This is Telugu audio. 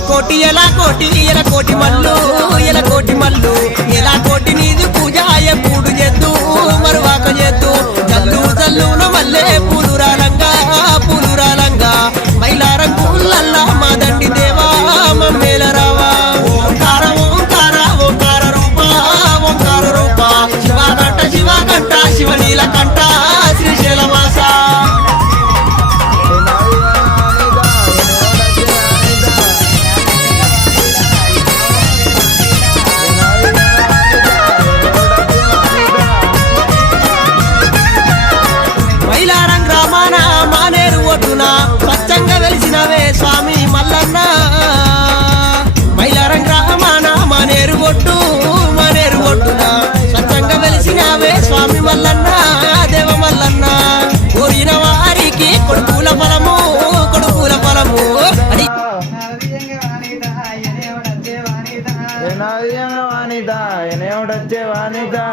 ఎలా కోటి మల్లు ఎలా కోటి మల్లు ఎలా కోటి నీది పూజ ఎప్పుడు చేద్దు మరువాక చేద్దు జల్లు జల్లున మల్లె పూలు రాలంగా మైలారం పూలల్లా మా దండి దేవా మమ్మేల రావా ఓంకార రూప శివకంఠ శివనీల కంఠ శ్రీశైలవాస స్వచ్ఛంగా వెలిసినవే స్వామి మల్లన్న మైలారం గ్రామాన మానేరు ఒడ్డున స్వచ్ఛంగా వెలిసినవే స్వామి మల్లన్న దేవ మల్లన్న కోరిన వారికి కొడుకుల ఫలము అని వానిదా